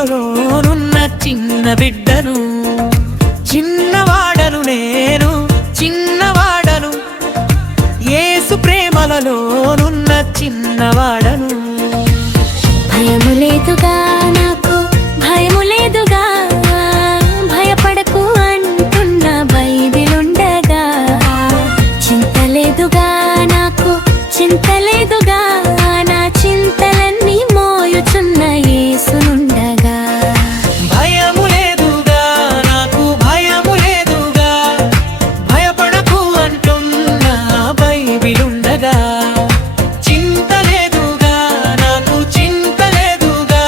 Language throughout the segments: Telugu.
చేతిలోనున్న చిన్న బిడ్డను, చిన్నవాడను నేను, చిన్నవాడను, యేసు ప్రేమలలోనున్న చిన్నవాడను. భయము లేదుగా నాకు, భయము లేదుగా, భయపడకు అంటున్న బైబిలుండగా. చింత లేదుగా నాకు, చింత లేదుగా, నా చింతలన్నీ మోయుచున్న యేసునుండగా. భయము లేదుగా నాకు, భయము లేదుగా, భయపడకు అంటున్న బైబిలుండగా. చింత లేదుగా నాకు, చింత లేదుగా,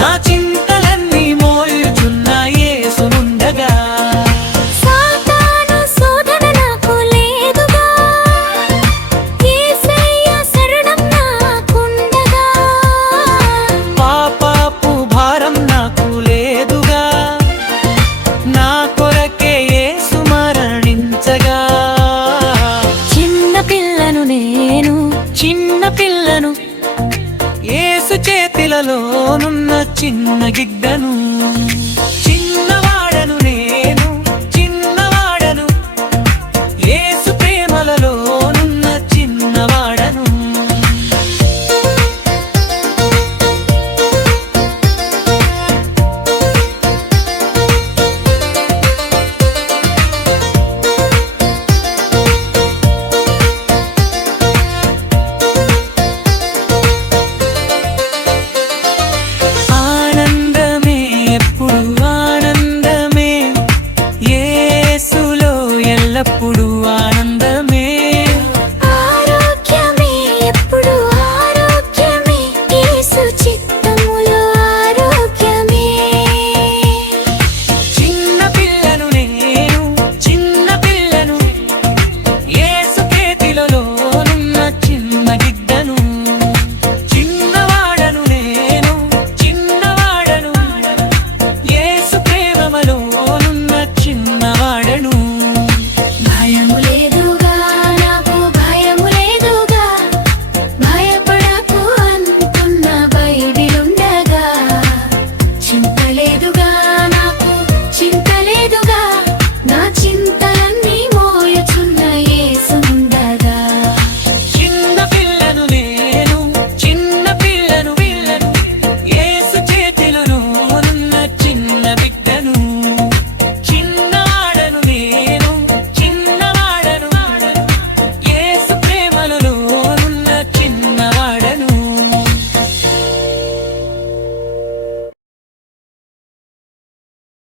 నా చింతలన్నీ మోయుచున్న యేసునుండగా. సాతాను శోధన నాకు లేదుగా, యేసయ్య శరణం నాకుండగా. పాపపు భారం నాకు లేదుగా, నా కొరకే యేసు మరణించగా. చిన్న పిల్లను నేను, చిన్న పిల్లను, యేసు చేతిలలోనున్న చిన్న గిడ్డను.